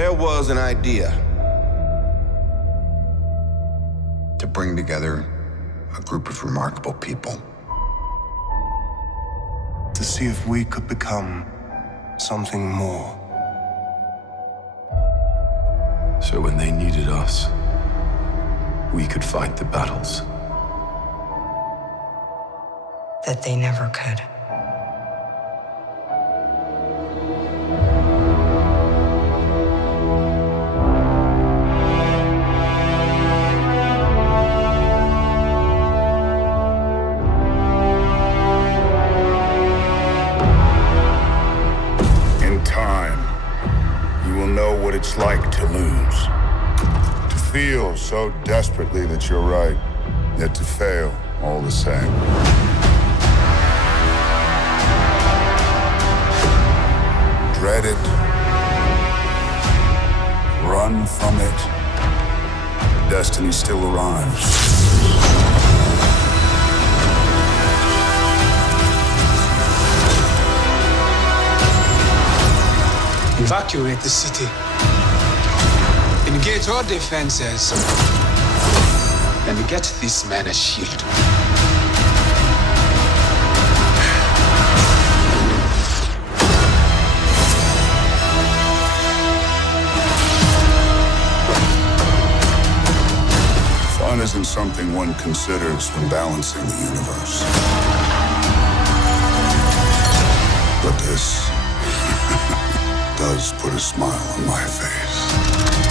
There was an idea to bring together a group of remarkable people. To see if we could become something more. So when they needed us, we could fight the battles that they never could. In time, you will know what it's like to lose. To feel so desperately that you're right, yet to fail all the same. Dread it. Run from it. Destiny still arrives. Evacuate the city. Engage all defenses. And get this man a shield. Fun isn't something one considers when balancing the universe. But this does put a smile on my face.